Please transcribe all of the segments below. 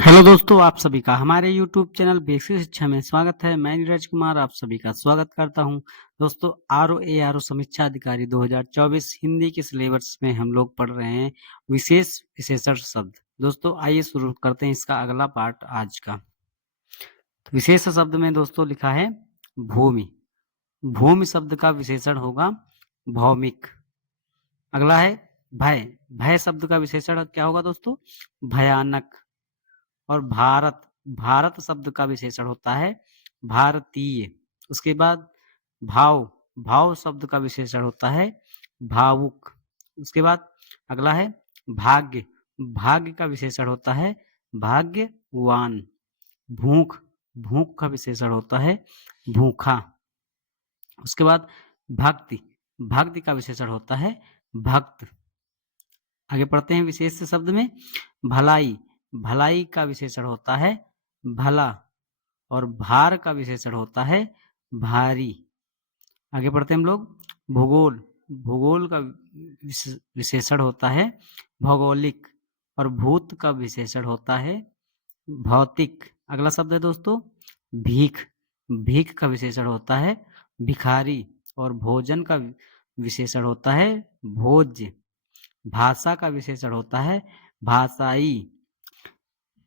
Hello दोस्तों, आप सभी का हमारे YouTube चैनल बेसिक शिक्षा में स्वागत है। मैं नीरज कुमार आप सभी का स्वागत करता हूं। दोस्तों, आर ओ समीक्षा अधिकारी 2024 हिंदी के सिलेबस में हम लोग पढ़ रहे हैं विशेष विशेषण शब्द। दोस्तों, आइए शुरू करते हैं इसका अगला पार्ट आज का। तो विशेष शब्द में दोस्तों लिखा है भूमि। भूमि शब्द का विशेषण होगा भौमिक। अगला है भय। भय शब्द का विशेषण क्या होगा दोस्तों? भयानक। और भारत। भारत शब्द का विशेषण होता है भारतीय। उसके बाद भाव। भाव शब्द का विशेषण होता है भावुक। उसके बाद अगला है भाग्य। भाग्य का विशेषण होता है भाग्यवान। भूख। भूख का विशेषण होता है भूखा। उसके बाद भक्ति। भक्ति का विशेषण होता है भक्त। आगे पढ़ते हैं विशेष शब्द में भलाई। भलाई का विशेषण होता है भला। और भार का विशेषण होता है भारी। आगे पढ़ते हैं हम लोग भूगोल। भूगोल का विशेषण होता है भौगोलिक। और भूत का विशेषण होता है भौतिक। अगला शब्द है दोस्तों भीख। भीख का विशेषण होता है भिखारी। और भोजन का विशेषण होता है भोज्य। भाषा का विशेषण होता है भाषाई।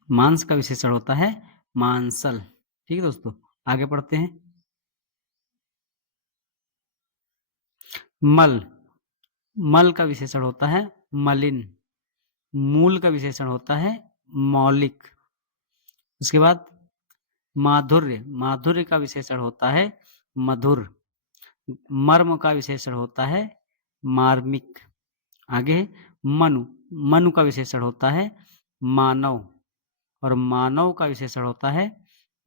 मांस का विशेषण होता है मांसल। ठीक है दोस्तों, आगे पढ़ते हैं मल। मल का विशेषण होता है मलिन। मूल का विशेषण होता है मौलिक। उसके बाद माधुर्य। माधुर्य का विशेषण होता है मधुर। मर्म का विशेषण होता है मार्मिक। आगे मनु। मनु का विशेषण होता है मानव। और मानव का विशेषण होता है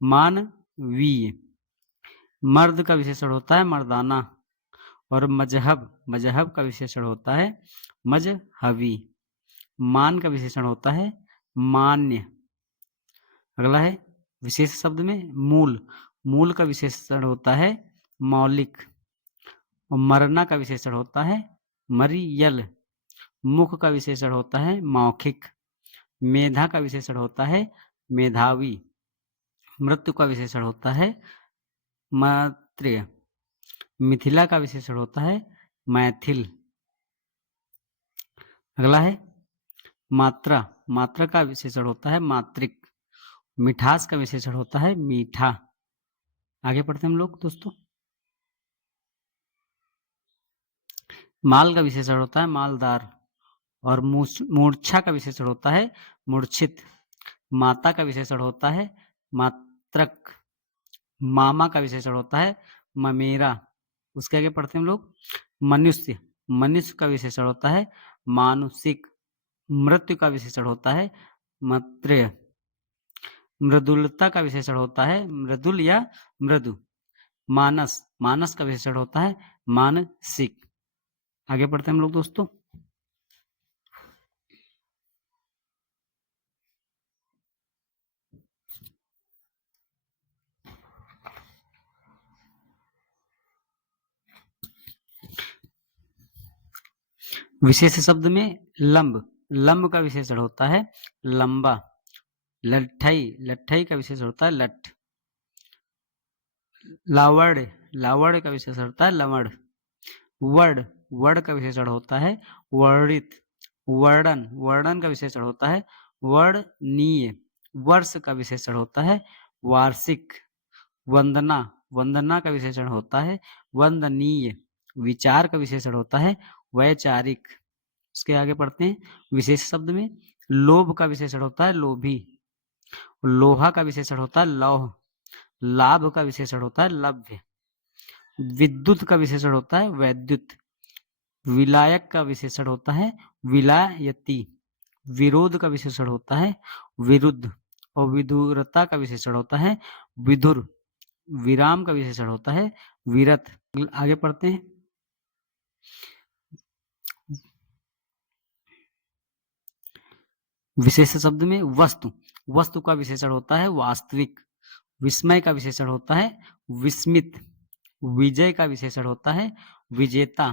मानवीय। मर्द का विशेषण होता है मर्दाना। और मजहब। मजहब का विशेषण होता है मजहबी। मान का विशेषण होता है मान्य। अगला है विशेष शब्द में मूल। मूल का विशेषण होता है मौलिक। और मरना का विशेषण होता है मरियल। मुख का विशेषण होता है मौखिक। मेधा का विशेषण होता है मेधावी। मृत्यु का विशेषण होता है मैत्रेय। मिथिला का विशेषण होता है मैथिल। अगला है मात्रा। मात्रा का विशेषण होता है मात्रिक। मिठास का विशेषण होता है मीठा। आगे पढ़ते हैं हम लोग दोस्तों माल का विशेषण होता है मालदार। और मूर्छा का विशेषण होता है मूर्छित। माता का विशेषण होता है मात्रक। मामा का विशेषण होता है ममेरा। उसके आगे पढ़ते हैं हम लोग मनुष्य। मनुष्य का विशेषण होता है मानुषिक। मृत्यु का विशेषण होता है मत्रेय। मृदुलता का विशेषण होता है मृदुल या मृदु। मानस। मानस का विशेषण होता है मानसिक। आगे पढ़ते हैं हम लोग दोस्तों विशेष शब्द में लंब। लंब का विशेषण होता है लंबा। लठई। लठई का विशेषण होता है लठ। लावड़। लावड़ का विशेषण होता है लवण। वर्ण। वर्ण का विशेषण होता है वर्णित। वर्णन। वर्णन का विशेषण होता है वर्णनीय। वर्ष का विशेषण होता है वार्षिक। वंदना। वंदना का विशेषण होता है वंदनीय। विचार का विशेषण होता है वैचारिक। उसके आगे पढ़ते हैं विशेष शब्द में लोभ का विशेषण होता है लोभी। लोहा का विशेषण होता है लौह। लाभ का विशेषण होता है लभ्य। विद्युत का विशेषण होता है वैद्युत। विलायक का विशेषण होता है विलायती। विरोध का विशेषण होता है विरुद्ध। और विदुरता का विशेषण होता है विधुर। विराम का विशेषण होता है विरत। आगे पढ़ते हैं विशेष शब्द में वस्तु। वस्तु का विशेषण होता है वास्तविक। विस्मय का विशेषण होता है विस्मित। विजय का विशेषण होता है विजेता।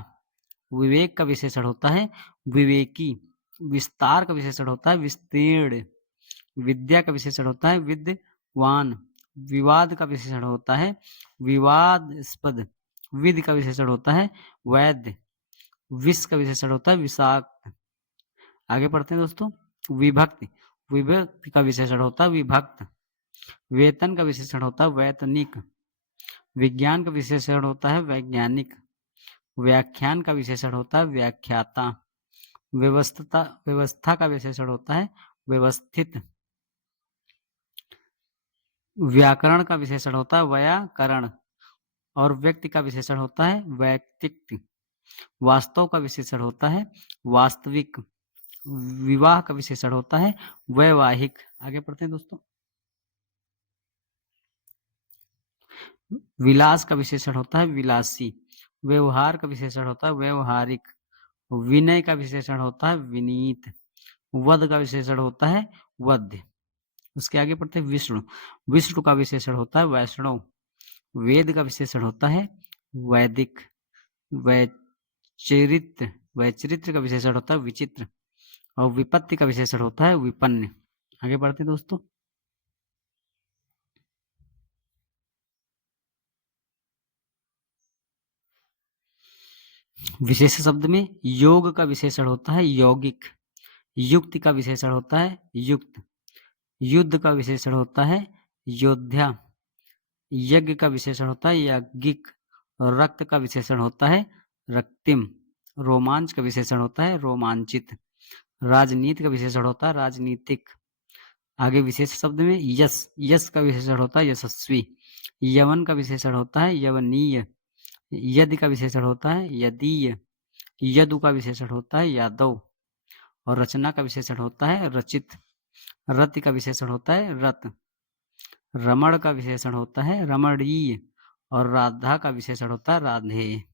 विवेक का विशेषण होता है विवेकी। विस्तार का विशेषण होता है विस्तीर्ण। विद्या का विशेषण होता है विद्वान। विवाद का विशेषण होता है विवादास्पद। विद का विशेषण होता है वैध। विष का विशेषण होता है विषाक्त। आगे पढ़ते हैं दोस्तों। विभक्ति, विभक्ति का विशेषण होता है विभक्त। वेतन का विशेषण होता है वैतनिक। विज्ञान का विशेषण होता है वैज्ञानिक। व्याख्यान का विशेषण होता है व्याख्याता। व्यवस्था का विशेषण होता है व्यवस्थित। व्याकरण का विशेषण होता है व्याकरण। और व्यक्ति का विशेषण होता है वैयक्तिक। वास्तव का विशेषण होता है वास्तविक। विवाह का विशेषण होता है वैवाहिक। आगे पढ़ते हैं दोस्तों। विलास का विशेषण होता है विलासी। व्यवहार का विशेषण होता है व्यवहारिक। विनय का विशेषण होता है विनीत। वध का विशेषण होता है वध्य। उसके आगे पढ़ते हैं विष्णु। विष्णु का विशेषण होता है वैष्णव। वेद का विशेषण होता है वैदिक। वैचरित्र, वैचरित्र का विशेषण होता है विचित्र। और विपत्ति का विशेषण होता है विपन्न। आगे बढ़ते हैं दोस्तों। विशेष शब्द में योग का विशेषण होता है यौगिक। युक्ति का विशेषण होता है युक्त। युद्ध का विशेषण होता है योद्धा। यज्ञ का विशेषण होता है यज्ञिक। रक्त का विशेषण होता है रक्तिम। रोमांच का विशेषण होता है रोमांचित। राजनीति का विशेषण होता है राजनीतिक। आगे विशेष शब्द में यश, यश का विशेषण होता है यशस्वी। यवन का विशेषण होता है यवनीय। यदि का विशेषण होता है यदीय। यदु का विशेषण होता है यादव। और रचना का विशेषण होता है रचित। रति का विशेषण होता है रत। रमण का विशेषण होता है रमणीय। और राधा का विशेषण होता है राधे।